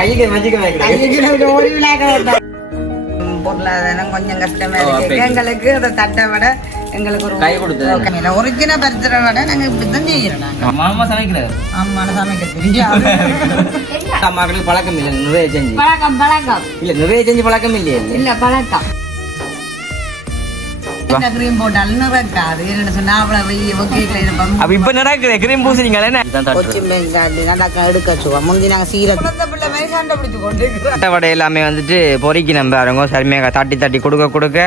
கைக்கு மஞ்சிக்க ஒரு விழாக்க பொருளாதாரம் கொஞ்சம் கஷ்டமா இருக்கு எங்களுக்கு அதை தட்டை விட எங்களுக்கு ஒரு கை கொடுத்து ஒரிஜினல் பரிசுரை விட நாங்க இப்படித்தான் செய்யறோம். அம்மா சமைக்கிறாரு. அம்மா சமைக்க தெரியும். அம்மாக்களுக்கு பழக்கம் இல்லை நிறைய செஞ்சு பழக்கம் இல்ல நிறைய செஞ்சு பழக்கம் இல்லையே. இல்ல பழக்கம் கிரீம் போட்டாலும் நடக்காது. என்ன சொன்னா அவ்வளவு அப்ப இப்ப நடக்குது கிரீம் பூசுறீங்களா எடுக்க முந்தி நாங்க சண்டை பிடிச்சு கொண்டு வடை எல்லாமே வந்துட்டு பொறிக்கி நம்ம பாருங்க சரிமையாக தட்டி தட்டி கொடுக்க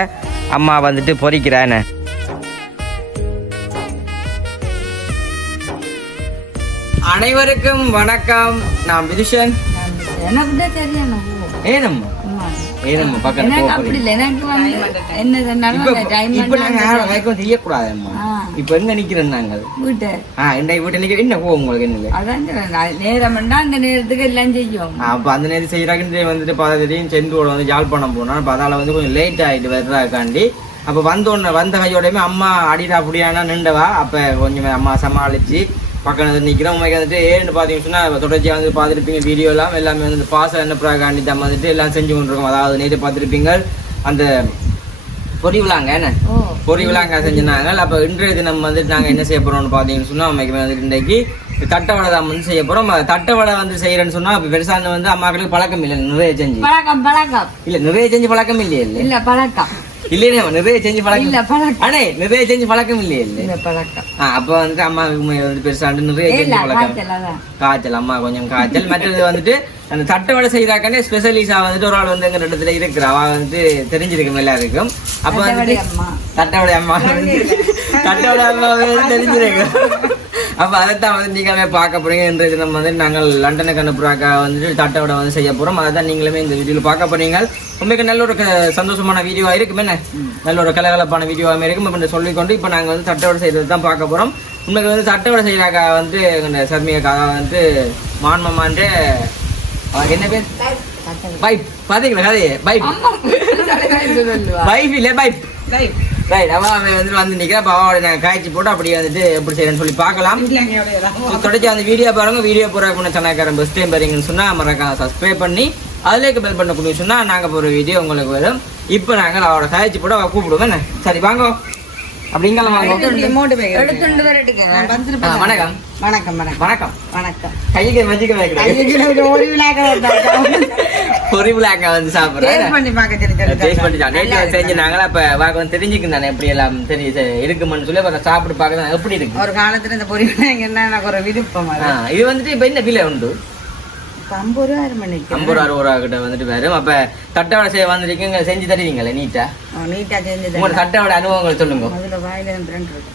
அம்மா வந்துட்டு பொறிக்கிறான்னு. அனைவருக்கும் வணக்கம். நான் விதுஷன். எனக்கு தெரியும் ஏனம்மா ஏனம்மா பக்கம் செய்யக்கூடாது. இப்ப எங்க நிக்கிறோம் நாங்கள் வீட்டு என்ன போவோம் உங்களுக்கு என்ன நேரம் அந்த நேரத்துக்கு எல்லாம் செய்யும். அப்ப அந்த நேரம் செய்யறாங்க வந்துட்டு பாதிரியும் செந்தூட வந்து யாழ்ப்பாணம் போனா அதால வந்து கொஞ்சம் லேட் ஆயிட்டு வர்றாக்காண்டி அப்ப வந்த கையோடமே அம்மா அடிடா அப்படியானா நின்றவா. அப்ப கொஞ்சம் அம்மா சமாளிச்சு பக்கம் நிற்கிறோம். உண்மைக்கு வந்துட்டு ஏன்னு பார்த்தீங்கன்னு சொன்னால் தொடர்ச்சியாக வந்து பார்த்துருப்பீங்க வீடியோ எல்லாம் எல்லாமே வந்து பாசம் என்னப்புறாக்காண்டி தான் வந்துட்டு எல்லாம் செஞ்சு கொண்டிருக்கோம். அதாவது நேற்று பார்த்துருப்பீங்க அந்த பொறி விழாங்க என்ன பொறி விழாங்க செஞ்சுனாங்க. அப்போ இன்றைய தினம் வந்துட்டு நாங்கள் என்ன செய்ய போகிறோம்னு பார்த்தீங்கன்னு சொன்னால் உண்மைக்கு வந்துட்டு இன்றைக்கு தட்டை வடை தான் வந்து செய்ய போகிறோம். தட்டை வடை வந்து செய்யறேன்னு சொன்னால் இப்போ பெருசாக வந்து அம்மாக்களுக்கு பழக்கம் இல்லை நிறைய செஞ்சு இல்லை நிறைய செஞ்சு பழக்கம் இல்லையே இல்லை பழக்கம் இல்லையே நிறைய செஞ்சு பழக்கம் ஆனே நிறைய செஞ்சு பழக்கம் இல்லையே பழக்கம். அப்ப வந்துட்டு அம்மா வந்து பெருசாண்டு நிறைய செஞ்சு பழக்கம் காய்ச்சல் அம்மா கொஞ்சம் காய்ச்சல். மற்றது வந்துட்டு அந்த தட்டை வடை செய்யறாக்கானே ஸ்பெஷலிஸ்டா வந்துட்டு ஒரு ஆள் வந்து எங்க இடத்துல இருக்கிற அவ வந்து தெரிஞ்சிருக்கும் எல்லாருக்கும். அப்ப வந்துட்டு தட்டை வடை அம்மா தட்டை வடை அம்மா தெரிஞ்சிருக்கு. அப்ப அதைத்தான் வந்து நீங்களே பார்க்க போறீங்க. இன்றைய தினம் வந்து நாங்கள் லண்டனுக்கு அனுப்புறாக்கா வந்துட்டு தட்டை வடை வந்து செய்ய போறோம். அதான் நீங்களுமே இந்த வீடியோல பார்க்க போறீங்க. உண்மைக்கு நல்ல ஒரு சந்தோஷமான வீடியோவா இருக்கும் என்ன நல்ல ஒரு கலகலப்பான வீடியோவாக இருக்கும். இப்ப சொல்லிக்கொண்டு இப்ப நாங்க வந்து தட்டை வடை செய்யறது தான் பார்க்க போறோம். உண்மைக்கு வந்து தட்டை வடை செய்யறாக்கா வந்து சர்மியக்காக வந்து மான்மாமான்ட்டு என்ன பேர் பைப் பாத்தீங்களா கதையே பைப் பைப் இல்ல பைப் ரைட். அவன் வந்து நிக்கிறப்ப அவளோட நாங்கள் காய்ச்சி போட்டு அப்படியே வந்துட்டு எப்படி செய்யறேன்னு சொல்லி பார்க்கலாம். தொடர்ச்சி அந்த வீடியோ பாருங்க. வீடியோ போற சொன்னாக்காரன் பெஸ்ட் டைம் பாருங்கன்னு சொன்னா மறக்காம சப்ஸ்கிரைப் பண்ணி அதுலேயே பெல் பண்ண கொடுங்க சொன்னா நாங்க போற வீடியோ உங்களுக்கு வரும். இப்போ நாங்கள் அவளோட காய்ச்சி போட்டு அவ கூப்பிடுவோம். சரி வாங்க அப்படிங்களா வணக்கம் வணக்கம் வணக்கம் வணக்கம் கைக்கு மஞ்சிக்க பொறி விழாங்க வந்து சாப்பிடுறேன் செஞ்சு நாங்களா இப்ப வாக்கு வந்து தெரிஞ்சுக்கும் தானே எப்படி எல்லாம் இருக்குமென்னு சொல்லி சாப்பிட்டு பார்க்க எப்படி இருக்கு. ஒரு காலத்துல இந்த பொறி விழாங்க என்ன ஒரு விருப்பம். இது வந்துட்டு இப்ப என்ன விலை உண்டு 50 ரூபா கிட்ட வந்துட்டு வரும். அப்ப தட்டோட செய்ய வந்திருக்கீங்க செஞ்சு தருவீங்களே நீட்டா செஞ்சு உங்களோட தட்டோட அனுபவங்களை சொல்லுங்க.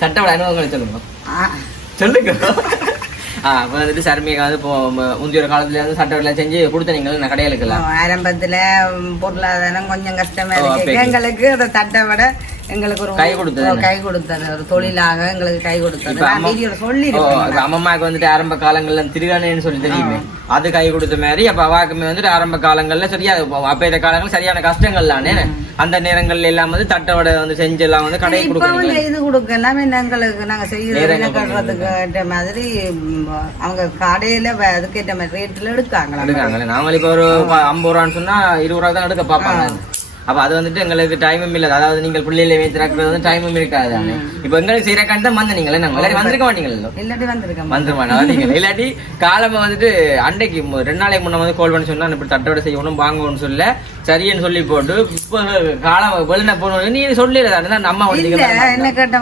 தட்டோட அனுபவங்களை சொல்லுங்க சொல்லுங்க. அப்ப வந்துட்டு சர்மிகா வந்து இப்போ முந்தைய ஒரு காலத்துல வந்து சட்டை செஞ்சு கொடுத்தீங்களா நான் கடைகளுக்குலாம் ஆரம்பத்துல பொருளாதாரம் கொஞ்சம் கஷ்டமா இருக்கு எங்களுக்கு அதை தட்டை விட எங்களுக்கு ஒரு கை கொடுத்தது ஒரு தொழிலாக எங்களுக்கு கை கொடுத்தது சொல்லி அம்மாவுக்கு வந்துட்டு ஆரம்ப காலங்கள்ல திருகானேன்னு சொல்லி தெரியுமே அது கை கொடுத்த மாதிரி. அப்ப அவாக்குமே வந்துட்டு ஆரம்ப காலங்கள்ல சரியா அப்ப காலங்கள் சரியான கஷ்டங்கள் தானே அந்த நேரங்கள்ல எல்லாம் வந்து தட்டோட வந்து செஞ்சு எல்லாம் வந்து கடை கொடுக்க இது கொடுக்க எல்லாமே எங்களுக்கு நாங்க செய்யறதுக்கு மாதிரி அவங்க கடையில அதுக்கேற்ற மாதிரி ரேட்ல எடுக்காங்களா. நாங்களும் இப்ப ஒரு 50 ரூபான்னு சொன்னா 20 ரூபா தான் எடுக்க பாப்பாங்க. அப்ப அது வந்துட்டு எங்களுக்கு டைமும் இல்லை. அதாவது நீங்கள் பிள்ளையில வைத்திருக்கிறது வந்து டைமும் இருக்காது. இப்ப எங்களுக்கு செய்யறக்காண்டி தான் வந்த நீங்களே நாங்க வந்திருக்க மாட்டீங்களோ வந்துருவாங்க இல்லாட்டி காலமா வந்துட்டு அன்றைக்கு 2 நாளைக்கு முன்ன வந்து கால் பண்ணி சொன்னா இப்படி தட்டோட செய்யணும் வாங்கணும்னு சொல்ல சரின்னு சொல்லி போட்டு இப்ப காலம் வெளில போகணும் நீ சொல்லிடுறதா நம்ம என்ன கேட்ட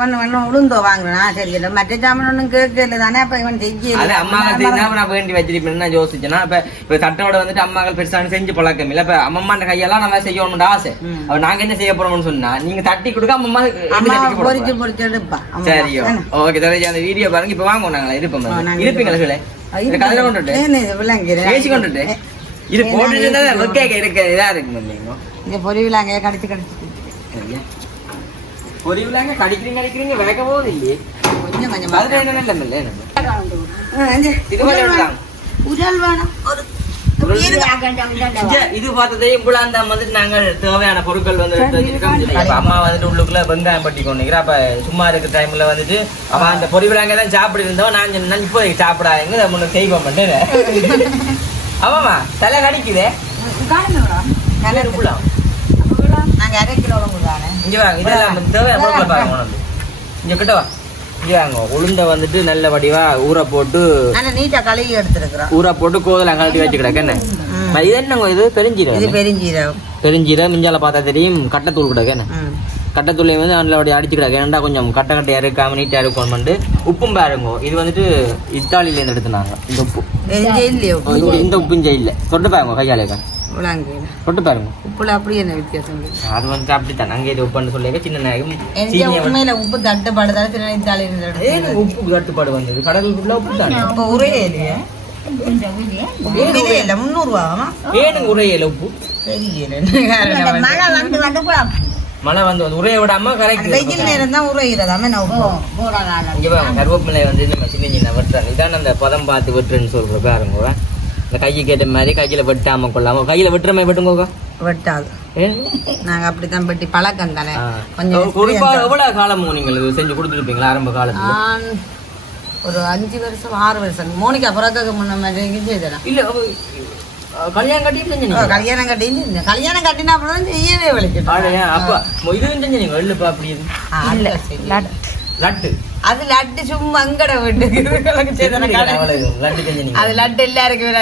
உளுந்தோ வாங்கினா சரி மற்ற சாமன் ஒண்ணும் கேட்கல தானே. அப்ப இவன் செய்ய அது அம்மாக்கள் நான் வேண்டி வச்சிருப்பேன் யோசிச்சேன்னா இப்ப தட்டோட வந்துட்டு அம்மாக்கள் பெருசான செஞ்சு பழக்கம் இல்ல. இப்ப அம்மா கையெல்லாம் நம்ம செய்யணும்னு ஆசை. நாங்க என்ன செய்ய போறோம்னு சொன்னா நீங்க தட்டி கொடுக்க அம்மா சரியோ ஓகே தெரிஞ்சு அந்த வீடியோ பாருங்க. இப்ப வாங்க நாங்களா இருப்போம் இருப்பீங்களா சொல்ல கதை கொண்டுட்டு பேசி கொண்டுட்டு இது போட்டு இருக்க இதா இருக்கு பொறி விழாங்க கடிச்சு பொறி விழாங்க கடிக்கிறீங்க வேக போகுது இல்லையே கொஞ்சம் இது பார்த்ததே இவ்வளவு வந்துட்டு நாங்கள் தேவையான பொருட்கள் வந்து அம்மா வந்துட்டு உள்ளுக்குள்ள வெங்காயம் பட்டி கொண்டுக்கிறேன். அப்ப சும்மா இருக்கிற டைம்ல வந்துட்டு அவன் அந்த பொறி விழாங்க தான் சாப்பிட்டு இருந்தோம். நான் இப்போ சாப்பிடாதீங்க முன்ன செய்வோம் ஆமாம்மா தலை கடிக்குதே நாங்கள் 1/2 கிலோ கொடுக்குறாங்க. இங்கே வாங்க இதெல்லாம் தேவை கொடுக்கல பாருங்க உனக்கு. இங்கே கிட்ட வா இங்கே வாங்க. உளுந்த வந்துட்டு நல்ல வடிவா ஊற போட்டு நீட்டாக கழுவி எடுத்துருக்குறோம். ஊற போட்டு கோதலாம் கழட்டி வச்சு கிடக்கு. என்ன இது என்னங்க இது பெருஞ்சீரகம். இது பெருஞ்சீரகம். பெருஞ்சீரகம் மிஞ்சால பார்த்தா தெரியும். கட்டத்தூள் கிடக்கு. என்ன கட்டத்தூளையும் வந்து நல்ல வடி அடிச்சு கிடக்கு. ஏன்டா கொஞ்சம் கட்டையாக இருக்காம நீட்டாக இருக்கணும்னு. உப்பும் பாருங்க இது வந்துட்டு இத்தாலியிலேருந்து எடுத்துனாங்க. இந்த உப்பு இந்த உப்பும் ஜெயில தொட்டு பாருங்க கையாலேக்கா தொட்டு பாருங்க. உப்புல அப்படி என்ன வித்தியாசம்? அது வந்து அப்படித்தான் அங்கே இது உப்புன்னு சொல்லிக்க சின்ன உண்மையில உப்பு தட்டுப்பாடு சின்ன இத்தாலியில உப்பு தட்டுப்பாடு வந்தது. கடலுக்குள்ள உப்பு தான் உரையே இல்லையா? 300 ஏனுங்க உரையில உப்பு மழை வந்து உரைய விடாம கரெக்ட் வெயில் நேரம் தான் உரையிறதாம கருவேப்பிலை வந்து நம்ம சின்ன சின்ன வெட்டுறாங்க. இதான் அந்த பதம் பார்த்து வெட்டுறேன்னு சொல்ற பாருங்க. இந்த கைக்கு கேட்ட மாதிரி கையில வெட்டாம கொள்ளாம கையில வெட்டுற மாதிரி வெட்டுங்க. வெட்டாது. நாங்க அப்படித்தான் வெட்டி பழக்கம் தானே. எவ்வளவு காலமும் நீங்கள் இது செஞ்சு கொடுத்துருப்பீங்களா ஆரம்ப காலத்துல? ஒரு 5 வருஷம் 6 வருஷம் மோனிகா பிறக்க முன்ன மாதிரி செய்தேன். இல்ல கல்யாணம் கட்டி கல்யாணம் கட்டினா அப்புறம் செய்யவே வலிக்கும். அப்ப இதுவும் செஞ்சு நீங்க வெள்ளுப்பா அப்படி லட்டு அது லட்டு சும்மா அங்கட விட்டு அது லட்டு எல்லாருக்கும்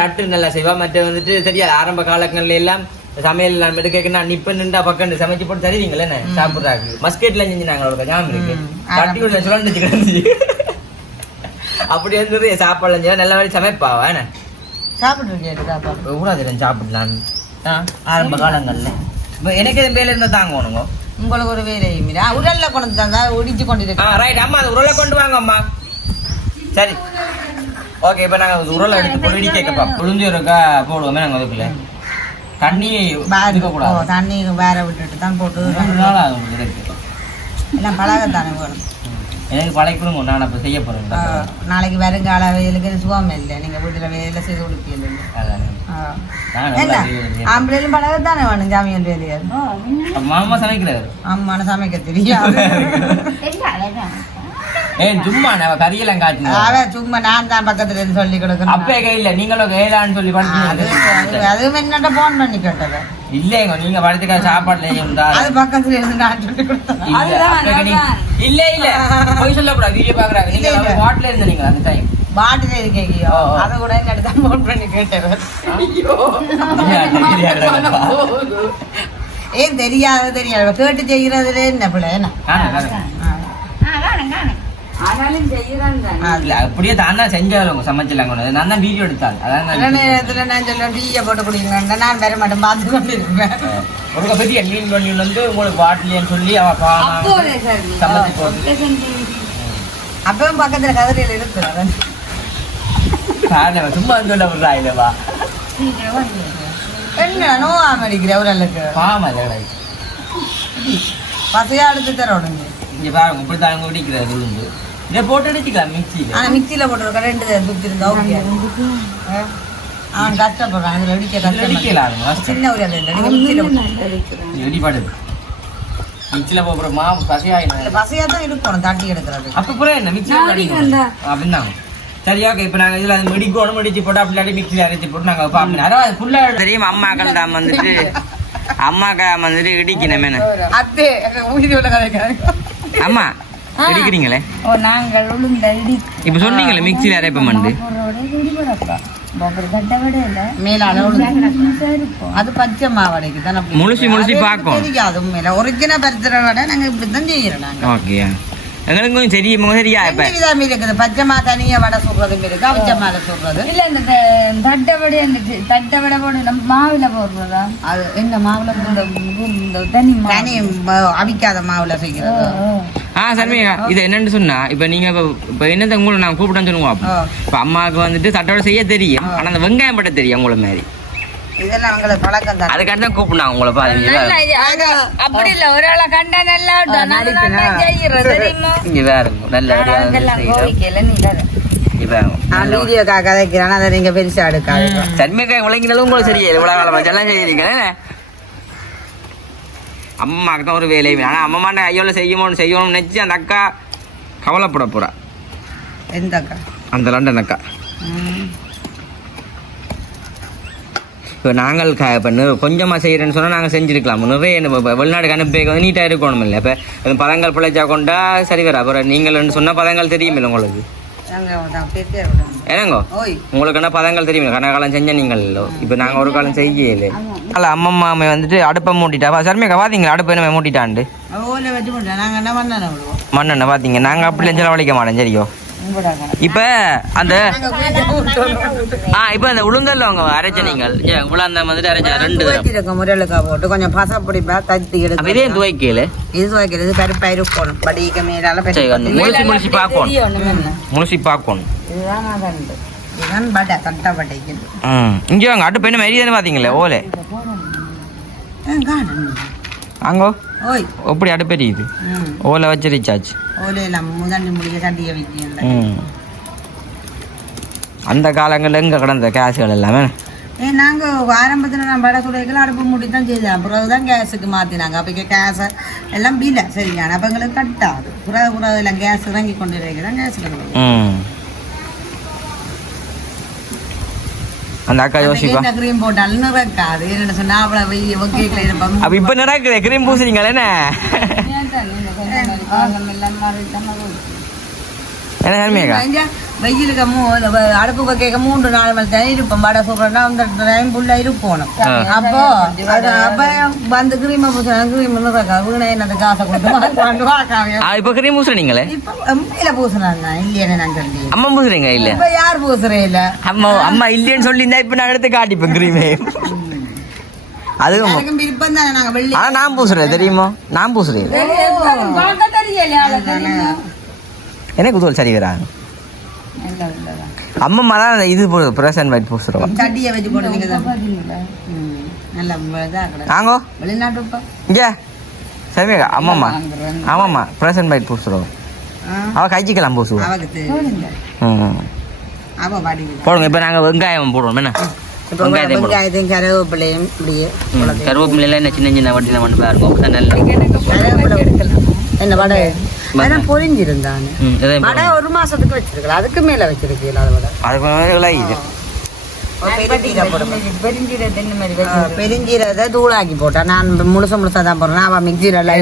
லட்டு நல்லா செய்வா. மற்ற வந்துட்டு சரியா ஆரம்ப காலங்கள்ல எல்லாம் சமையல் நம்ம எடுக்கா நிப்ப நின்றா பக்கம் சமைச்சு போட்டு தருவீங்களே சாப்பிடுறாங்க. மஸ்கெட்ல செஞ்சுனாங்க ஒரு ஜாம் இருக்கு கட்டி விட சுழண்டு கிடந்துச்சு. அப்படி இருந்தது சாப்பாடுல நல்ல மாதிரி சமைப்பாவா என்ன சாப்பிட்டு சாப்பிடலாம் ஆரம்ப காலங்கள்ல. எனக்கு எதுவும் வேலை இருந்தா தாங்கணுங்க. உங்களுக்கு ஒரு வேலை உரல்ல கொண்டு தந்தா ஒடிச்சு கொண்டு ரைட் அம்மா அது உருளை கொண்டு வாங்க அம்மா. சரி ஓகே இப்ப நாங்க உருளை எடுத்து போட்டு இடி கேட்கப்பா உளுந்து இருக்கா போடுவோமே நாங்க அதுக்குள்ள தண்ணி கூடாது. தண்ணி வேற விட்டுட்டு தான் போட்டு எல்லாம் பழகத்தானே வேணும். எனக்கு பழைக்கணும் நான் அப்ப செய்ய போறேன். நாளைக்கு வருங்கால வெயிலுக்கு சுகம் இல்லை. நீங்க வீட்டுல வேலை செய்து கொடுப்பீங்க. ஆம்பளையும் பழகத்தானே வேணும் ஜாமியல் வேலையா. மாமா சமைக்கிறாரு. அம்மான சமைக்க தெரியாது. சும்மா கரியெல்லாம் காய்ச்சி சும்மா நான் தான் பக்கத்துல இருந்து சொல்லி கொடுக்கணும். அப்பே கையில நீங்களும் கையிலான்னு சொல்லி அதுவும் என்னட்ட போன் பண்ணி கேட்டது இல்லைங்க. நீங்க படத்துக்காக சாப்பாடுல அது பக்கத்துல இருந்து நான் சொல்லி கொடுத்தேன். இல்ல இல்ல போய் சொல்லக்கூடாது. வீடியோ பாக்குறாங்க. நீங்க பாட்டில இருந்தீங்க அந்த டைம் பாட்டில இருக்கீங்க. அதை கூட என்னட்ட தான் போன் பண்ணி கேட்டது. ஏன் தெரியாது கேட்டு செய்யறதுல என்ன பிள்ளை என்ன அப்படியே தானா செஞ்சாலும் சமைச்சிடலாம். நான் தான் வீடியோ எடுத்தாள். அதான் நான் சொல்லுவேன் டீயை போட்டு குடிங்க. நான் வேற மட்டும் பார்த்து கொண்டு இருப்பேன். ஒரு பெரிய மீன் பண்ணி வந்து உங்களுக்கு பாட்டிலேன்னு சொல்லி அவ சமைச்சு போட்டு அப்பவும் பக்கத்துல கதிரையில இருக்கு. சும்மா சொல்ல விடுறா இல்லவா என்ன நோவாம அடிக்கிற அவர்களுக்கு பாவம் இல்லை பசையா எடுத்து தரணும். இங்க பாருங்க இப்படி தாங்க குடிக்கிறாரு உளுந்து. இதை போட்டு அடிச்சுக்கலாம் மிக்சியில. ஆனா மிக்சியில போட்டு 2 தூக்கி இருந்தா அவன் கஷ்டப்படுறான். அதுல அடிக்கலாம் சின்ன ஒரு இடிபாடு மிக்சியில போடுற மாவு பசையா தான் இருக்கணும் தட்டி எடுக்கிறது. அப்ப புற என்ன மிக்சியில அப்படின்னாங்க. சரியா இப்ப நாங்க இதுல அது மெடிக்கணும் மெடிச்சு போட்டு அப்படி மிக்சியில அரைச்சி போட்டு நாங்க பாப்போம். ஃபுல்லா தெரியும் அம்மாக்கள் தான் வந்துட்டு அம்மாக்கா வந்துட்டு இடிக்கணுமே அத்தே ஊதி உள்ள கதைக்காங்க. அம்மா இடிக்கிறீங்களே நாங்கள் உளுந்த இடி இப்ப சொன்னீங்களே மிக்சியில அரைப்போம். அது பச்சை மாவடைக்கு தான் முழுசி பாக்கும் தெரியாது. உண்மையில ஒரிஜினல் பருத்துற விட நாங்க இப்படித்தான் செய்யறோம். ஓகே எங்களுக்கு கொஞ்சம் சரியா இப்ப விதம் இருக்குது. பச்சைமா தனியா வடை சுடுறதும் இருக்கு அவிச்ச மேல சுடுறது இல்ல. இந்த தட்டை வடை போட மாவுல போடுறதா அது என்ன மாவுல தனி அவிக்காத மாவுல செய்கிறது. சர்மிகா இது என்னன்னு சொன்னா இப்ப நீங்க இப்ப என்னது உங்களை நான் கூப்பிட்டேன்னு சொல்லுவோம். இப்ப அம்மாவுக்கு வந்துட்டு தட்டோட செய்ய தெரியும். ஆனா அந்த வெங்காயம் பட்ட தெரியும் உங்களை மாதிரி. இதெல்லாம் உங்களுக்கு பழக்கம் தான். அதுக்காக தான் கூப்பிடுனா உங்களை பாருங்க. அப்படி இல்ல ஒரு ஆளை கண்டா நல்லா இங்க வேற நல்ல வீடியோக்காக கதைக்கிறான். அதை நீங்க பெருசா எடுக்காது. சர்மிகா உலகினாலும் உங்களுக்கு சரியா இவ்வளவு காலமா எல்லாம் செய்யறீங்க. அம்மாவுக்கு தான் ஒரு வேலை. ஆனா அம்மாண்ட ஐயோல செய்யணும்னு நினைச்சு அந்த அக்கா கவலைப்பட போறா. எந்த அக்கா? அந்த லண்டன் அக்கா. இப்போ நாங்கள் இப்போ கொஞ்சமாக செய்கிறேன்னு சொன்னால் நாங்கள் செஞ்சுருக்கலாம். நிறைய வெளிநாட்டுக்கு அனுப்பி வந்து நீட்டாக இருக்கணும் இல்லை. இப்போ பழங்கள் பிழைச்சா கொண்டா சரி வர. அப்புறம் நீங்கள்னு சொன்னால் பதங்கள் தெரியுமில்ல உங்களுக்கு. என்னங்கோ உங்களுக்கு என்ன பதங்கள் தெரியுமில்ல. கனகாலம் செஞ்ச நீங்கள் இல்லை. இப்போ நாங்கள் ஒரு காலம் செய்யல. அல்ல அம்மம்மாமை வந்துட்டு அடுப்பை மூட்டிட்டா. சர்மிக்கா பார்த்தீங்களா அடுப்பை என்ன மூட்டிட்டாண்டு மண்ணெண்ணை பார்த்தீங்க. நாங்கள் அப்படிலாம் செலவழிக்க மாட்டோம். சரியோ இப்போ அந்த இப்போ அந்த உளுந்தல்ல அவங்க அரைச்ச நீங்கள் உளுந்த வந்துட்டு அரைச்ச 2 முறையிலுக்கா போட்டு கொஞ்சம் பசப்பிடிப்பா தட்டி எடுக்கும். இதே துவைக்கல இது துவைக்கிறது பருப்பயிறு போகணும். படிக்க மேலால முழுசி பார்க்கணும். இதுதான் பட்டை தட்டை பட்டைக்கு. இங்கே வாங்க அடுப்பு என்ன மாதிரி தானே பார்த்தீங்களே ஓலை அங்கோ ஓய் எப்படி அடுப்பு எரியுது ஓலை வச்சு ரீசார்ஜ் ஓலையெல்லாம் முதல் முடிய சட்டியை வைக்க. அந்த காலங்களில் எங்கே கிடந்த கேஸுகள் எல்லாமே நாங்கள் ஆரம்பத்தில் நான் வடை சுடைகள் அடுப்பு மூடி தான் செய்தேன். பிறகுதான் கேஸுக்கு மாற்றினாங்க. அப்போ கேஸை எல்லாம் பில்ல சரியான அப்போ எங்களுக்கு கட்டாது. பிறகு எல்லாம் கேஸ் இறங்கி கொண்டு இருக்கிறான் கேஸுக்கு. அந்த அக்கா யோசிப்பா கிரீம் போட்டாலும் நடக்காது. என்ன சொன்னா அவ்வளோ வெய்ய ஒகேக்கில் இருப்போம். அப்போ இப்போ நடக்குது கிரீம் பூசுறீங்களா என்ன வெயிலுக்கு அடுப்பு வைக்க 3-4 மணி நேரம் இருப்போம். வடை சொல்றேன்னா அந்த டைம் ஃபுல்லா இருப்போம். அப்போ அப்ப வந்து கிரீமை பூசணும். கிரீம் வீணை என்னது காசை கொண்டு வாக்காவே இப்போ கிரீம் பூசுறீங்களே. இப்போ அம்மையில பூசுறாங்க இல்லையே நான் சொல்லி அம்மா பூசுறீங்க இல்ல இப்ப யார் பூசுறே இல்ல அம்மா இல்லைன்னு சொல்லியிருந்தா இப்ப நான் எடுத்து காட்டிப்பேன் கிரீமே. அதுவும் விருப்பம் தானே. நாங்க வெள்ளி ஆனா நான் பூசுறேன் தெரியுமோ. நான் பூசுறேன் எனக்கு உதவல் சரி வராங்க. அம்மா தான் இது பிரசன்ட் வைட் பூசுறோம். சட்டியை வச்சு போடுறீங்க நாங்கோ வெளிநாட்டு இங்கே சமீகா ஆமாம்மா பிரசன்ட் வைட் பூசுறோம். அவ கைச்சிக்கலாம் பூசுவோம் போடுங்க. இப்போ நாங்கள் வெங்காயம் போடுவோம். என்ன வெங்காயத்தையும் கருவேப்பிலையும் கருவேப்பிலையில என்ன சின்ன சின்ன வட்டியில் மட்டும் இருக்கும். நல்ல என்ன வடை அதான் பொரிஞ்சிருந்தானே வடை 1 மாசத்துக்கு வச்சிருக்கலாம். அதுக்கு மேல வச்சிருக்கீங்களா பெருஞ்சீரத்தை தூளாக்கி போட்டா. நான் முழுசா தான் போடுறேன். அவன் மிக்சியில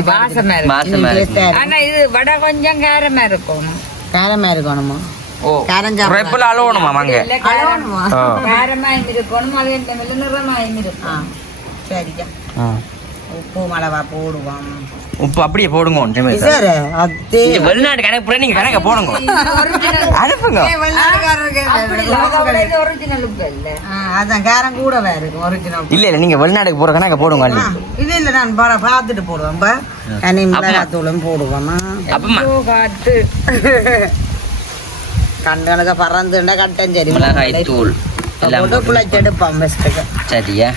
இது வடை கொஞ்சம் காரமா இருக்கணுமா காரமாயும் இருக்கணும். அது நிறமாயும் இருக்கும். சரிக்கா உப்பு மிளகா போடுவான். உப்பு அப்படியே போடுங்க. வெளிநாட்டு கணக்கு நீங்க கணக்க போடுங்க அனுப்புங்க. அதான் காரம் கூடவே இருக்கும் ஒரிஜினல். இல்ல நீங்க வெளிநாட்டுக்கு போற கணக்க போடுங்க. இல்ல இல்ல நான் பார்த்துட்டு போடுவேன். கனி மிளகாத்தூளும் போடுவோமா காட்டு கண்டனுக்கு பறந்துண்டா கட்டன். சரி மிளகாய் தூள் குழைச்செடுப்பான் பெஸ்ட்டுக்கு. சரியா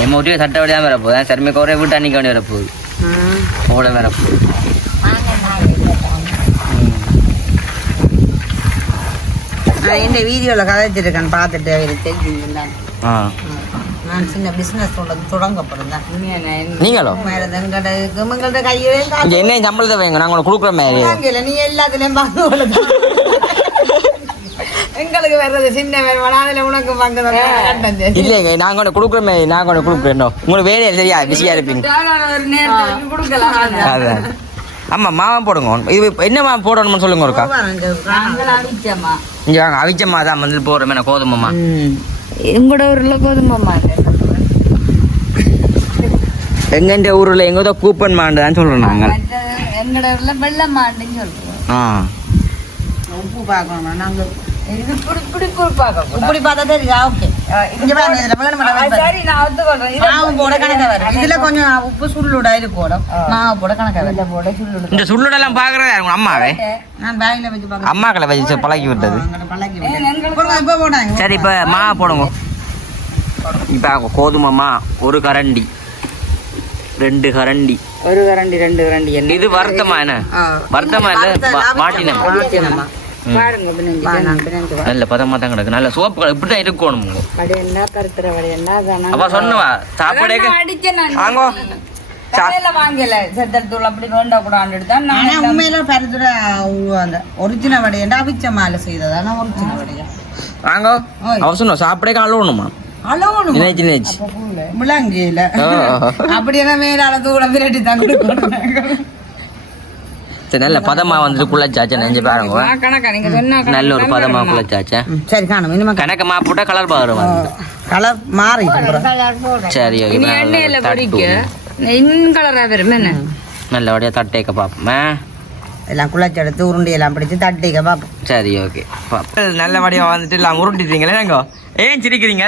எமோட்டிவ் சட்டை வழியாக வரப்போகுது. சர்மிக்கு ஒரே வீட்டு அன்னைக்கு வேண்டி வரப்போகுது ஓட வரப்போகுது. இந்த வீடியோவில் கதைச்சிருக்கேன் பார்த்துட்டு தெரிஞ்சுருந்தேன். நான் சின்ன பிஸ்னஸ் தொடங்க போகிறேன். நீங்களும் எங்கள்கிட்ட கையிலே என்ன சம்பளத்தை வைங்க நாங்கள் உங்களுக்கு கொடுக்குற மாதிரி. நீ எல்லாத்துலேயும் பார்த்து எங்களுக்கு வர்றது சின்ன வேலை உனக்கு இல்லைங்க நாங்க ஒன்று கொடுக்குற மாதிரி. நாங்கள் ஒன்று கொடுக்குறேன். உங்களுக்கு வேலையை சரியா பிஸியா இருப்பீங்க. அதான் ஆமா மாமா போடுங்க. இது என்ன மாமா போடணும்னு சொல்லுங்க ஒருக்கா. இங்க வாங்க அவிச்சம்மா தான் வந்து போடுறோம். கோதுமைமா எங்களோட ஊர்ல கோதுமைமா எங்க ஊர்ல எங்கதோ கூப்பன் மாண்டுதான் சொல்றோம். நாங்க எங்களோட ஊர்ல வெள்ளை மாண்டுன்னு சொல்றோம். உப்பு பார்க்கணும். நாங்க இப்படி பார்த்தா தெரியுதா? ஓகே போட கணக்கா வரும். இதுல கொஞ்சம் உப்பு சுள்ளுடா இருக்கும். மாவு போட கணக்கா வரும். இந்த சுள்ளுடெல்லாம் பாக்குறதா இருக்கும் அம்மாவே. நான் பேக்ல வச்சு பாக்க அம்மாக்களை வச்சு பழக்கி விட்டது. சரி இப்ப மாவு போடுங்க. இப்ப கோதுமைமா 1 கரண்டி 2 கரண்டி 1 கரண்டி 2 கரண்டி. இது வருத்தமா என்ன வருத்தமா இல்ல மாட்டினமா நல்ல பதமா தான் கிடக்கு. நல்ல சோப்பு இப்படிதான் இருக்கணும். அப்ப சொன்னவா சாப்பாடே வாங்கல செத்தல் தூள் அப்படி வேண்டா கூட உண்மையில பருத்துற ஒரிஜினல் வடையண்டா அவிச்ச மாலை செய்ததான ஒரிஜினல் வடையா வாங்க அவர் சொன்னோம் சாப்பிடே அழுவணுமா அளவணும் நினைச்சு முழங்கையில அப்படின்னா மேலால தூள விரட்டி தான் கொடுக்கணும். சரி நல்ல பதமா வந்துட்டு குழச்சாச்சா நெஞ்சு பாருங்க நல்ல ஒரு பதமா குழச்சாச்சா சரி காணும் இனிமே கணக்கமா போட்டா கலர் பாரு கலர் மாறி சரி நல்லபடியா தட்டேக்க பாப்போமே எல்லாம் குழச்சி எடுத்து உருண்டி எல்லாம் பிடிச்சு தட்டிக்க பாப்போம். சரி ஓகே நல்லபடியா வந்துட்டு எல்லாம் உருட்டிட்டீங்களே நாங்க ஏன் சிரிக்கிறீங்க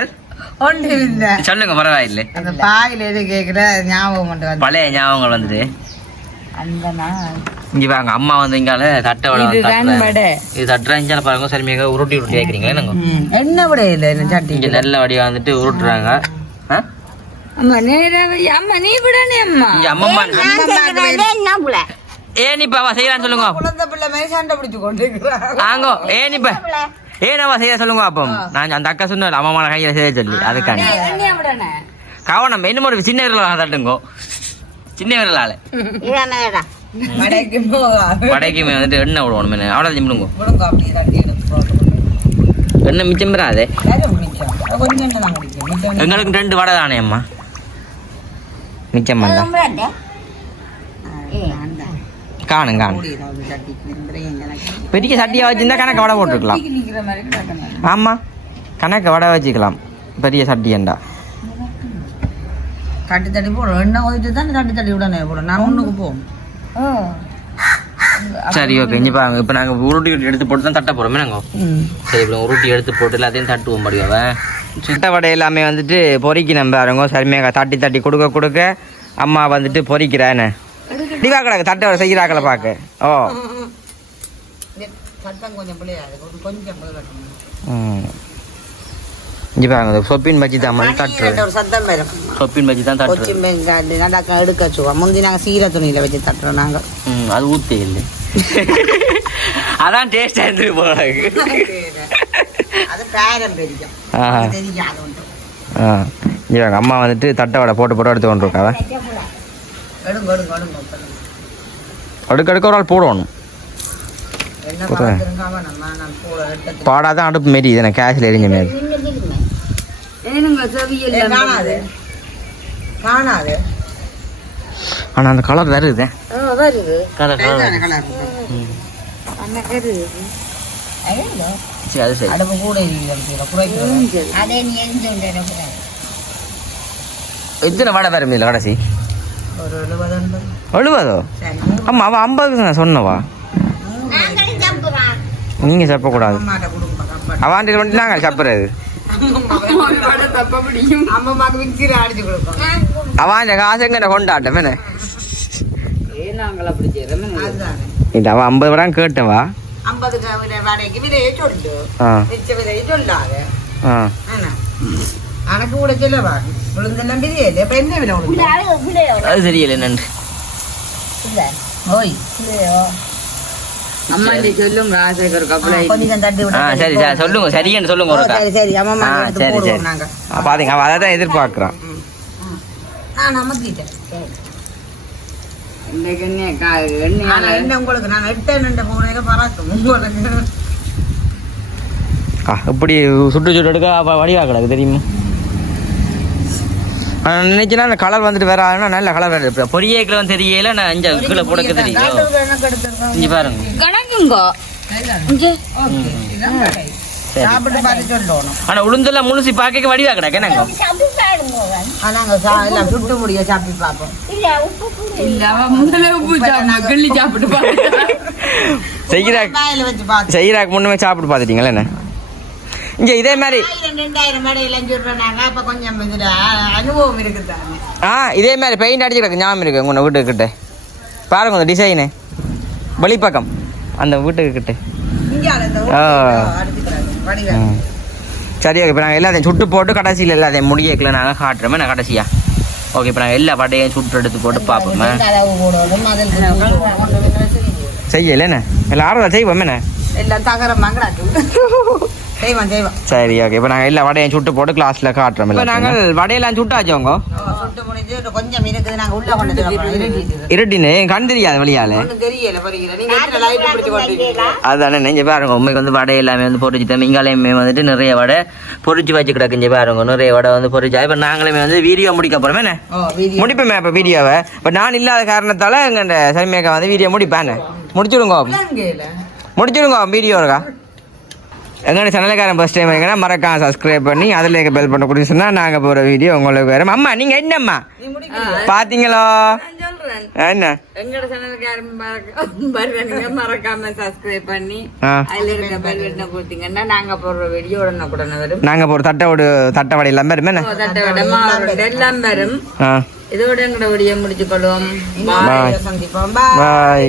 ஒன்று இல்லை சொல்லுங்க பரவாயில்லை அந்த பாயில் எது கேட்குற ஞாபகம் மட்டும் வந்து பழைய ஞாபகங்கள் வந்துட்டு அந்த நாள் இங்க பாருங்க அம்மா வந்து இங்கால தட்டை இது தட்டுறாங்க பாருங்க சரி மிக உருட்டி உருட்டி வைக்கிறீங்களே நாங்க என்ன விட இல்லை சட்டி இங்க நல்ல வடிவா வந்துட்டு உருட்டுறாங்க ஏனிப்பா செய்யலாம் சொல்லுங்க குழந்தை பிள்ளை மாதிரி சண்டை பிடிச்சு கொண்டு ஆங்கோ ஏனிப்பா ஏனவா செய்ய சொல்லுங்க அப்போ நான் அந்த அக்கா சொன்ன அம்மா கையில செய்ய சொல்லி அதுக்காண்டி கவனம் இன்னும் ஒரு சின்ன விரலாக தட்டுங்கோ சின்ன விரலால வடைக்கு வந்துட்டு எண்ணெய் விடுவோம் அவ்வளோ சிம்பிடுங்க எண்ணெய் மிச்சம் பெறாதே எங்களுக்கு 2 வடை தானே அம்மா மிச்சம் பண்ண காணும் காணும் பெரிய சட்டியா வச்சிருந்தா கணக்கு வடை போட்டுருக்கலாம் ஆமா கணக்கு வடை வச்சுக்கலாம் பெரிய சட்டியண்டா தட்டி தட்டி போடும் எண்ணெய் ஊற்றிட்டு தான் தட்டி தட்டி உடனே போடும் நான் ஒன்றுக்கு போவோம். சரி ஓகே இங்கே பாருங்க இப்போ நாங்கள் உருட்டி எடுத்து போட்டு தான் தட்ட போகிறோமே நாங்கள் சரி இப்போ உருட்டி எடுத்து போட்டு எல்லாத்தையும் தட்டுவோம் படியாவன் சுட்ட வடை எல்லாமே வந்துட்டு பொறிக்கணும் பாருங்க சரிமையாக தட்டி தட்டி கொடுக்க கொடுக்க அம்மா வந்துட்டு பொறிக்கிறானே டிவா கிடக்கு தட்டை வடை செய்கிறாக்களை பார்க்க ஓ இங்கே பாருங்க சொப்பின் பஜ்ஜி தான் மாதிரி தட்டுறோம் சொப்பின் பஜ்ஜி தான் தட்டுறோம் எடுக்க வச்சுவோம் முந்தி நாங்கள் சீர துணியில் வச்சு தட்டுறோம் நாங்கள் அது ஊற்றே இல்லை அதான் டேஸ்டாக இருந்துட்டு போகிறாங்க அது பேரம் தெரியும் அம்மா வந்துட்டு தட்டை வடை போட்டு போட்டு எடுத்து கொண்டு இருக்காவ அடுக்க ஒரு ஆள் போடணும் பாடாதான் அடுப்பு மாரி இது கேஸில் எரிஞ்ச மாரி ஆனால் அந்த கலர் வருது கலர் சரி அது சரி எத்தனை வடை வரும் இதில் கடைசி 70 ஆமா அவன் 50 நான் சொன்னவா நீங்க சாப்பிடக்கூடாது அவன் வந்து நாங்கள் சாப்பிட்றது அவன் காசுங்கிற கொண்டாட்டம் என்ன இது அவன் 50 வடை கேட்டவா அது தெரியல நன்றி சரி சரி சொல்லுங்க சரின்னு சொல்லுங்க சரி சரி பாத்தீங்க அவன் அதை தான் எதிர்பார்க்குறான் இப்படி சுட்டு சுட்டு எடுக்க வடிவா கிடக்கு தெரியுமா நினைச்சுனா அந்த கலர் வந்துட்டு வேற ஆகுனா நல்ல கலர் வேற பொரியேக்கில் வந்து தெரியல நான் 5 கிலோ போடக்க தெரியும் இங்கே பாருங்க ஆனா உளுந்தெல்லாம் முழுசி பார்க்க வடிவா கிடக்கு என்னங்க செய்யறாக்கு முன்னுமே சாப்பிட்டு பார்த்துட்டீங்களா என்ன இங்க இதே மாதிரி இதே மாதிரி பெயிண்ட் அடிச்சு கிடக்கு ஞாபகம் இருக்கு உங்க வீட்டுக்கு கிட்ட பாருங்க அந்த டிசைனு வெளிப்பக்கம் அந்த வீட்டுக்கு கிட்ட சரி ஓகே இப்போ நாங்கள் எல்லாத்தையும் சுட்டு போட்டு கடைசியில் எல்லாத்தையும் முடியல நாங்கள் காட்டுறோமே நான் கடைசியா ஓகே இப்போ நாங்கள் எல்லா பட்டையும் சுட்டு எடுத்து போட்டு பார்ப்போமே செய்யல என்ன எல்லாம் ஆர்வம் செய்வோமே என்ன எல்லாம் தகரமாக செய்வோம் செய்வோம். சரி ஓகே. இப்போ நாங்கள் எல்லா வடையும் சுட்டு போட்டு கிளாஸில் காட்டுறோம். இப்போ நாங்கள் வடையெல்லாம் சுட்டாச்சோங்க. சுட்டு முடிஞ்சு கொஞ்சம் இருக்குது. நாங்கள் உள்ள கொண்டு இருட்டின்னு கண் தெரியாது வழியால. ஒன்றும் தெரியல படிக்கிற நீங்கள் லைட் பிடிச்சி கொண்டு அதானே நெஞ்சு பாருங்க. உண்மைக்கு வந்து வடை எல்லாமே வந்து பொறிச்சு தம்பி இங்காலையுமே வந்துட்டு நிறைய வடை பொறிச்சு வச்சு கிடக்குஞ்சு பாருங்க. நிறைய வடை வந்து பொறிச்சா. இப்போ நாங்களுமே வந்து வீடியோ முடிக்க போகிறோமே என்ன முடிப்போமே இப்போ வீடியோவை. இப்போ நான் இல்லாத காரணத்தால் எங்கள் சர்மியாக்கா வந்து வீடியோ முடிப்பேன். முடிச்சுடுங்க வீடியோ இருக்கா. எங்கள் சேனலுக்காரன் ஃபஸ்ட் டைம் எங்கன்னா மறக்காம சப்ஸ்கிரைப் பண்ணி அதில் இருக்க பெல் பண்ண கொடுத்துன்னா நாங்கள் போகிற வீடியோ உங்களுக்கு வேறு. அம்மா நீங்கள் என்னம்மா பார்த்தீங்களோ என்ன எங்களோட சேனலுக்கு மறக்காம சப்ஸ்கிரைப் பண்ணி அதுல இருக்க பெல் பட்டனை கொடுத்தீங்கன்னா நாங்க போடுற வீடியோ உடனுக்குடனே வரும். நாங்கள் போகிற தட்டை வடை எல்லாம் வரும் என்ன தட்டை வடை மாவு எல்லாம் வரும். இதோட எங்களோட வீடியோ முடிச்சு கொள்வோம். சந்திப்போம். பாய்.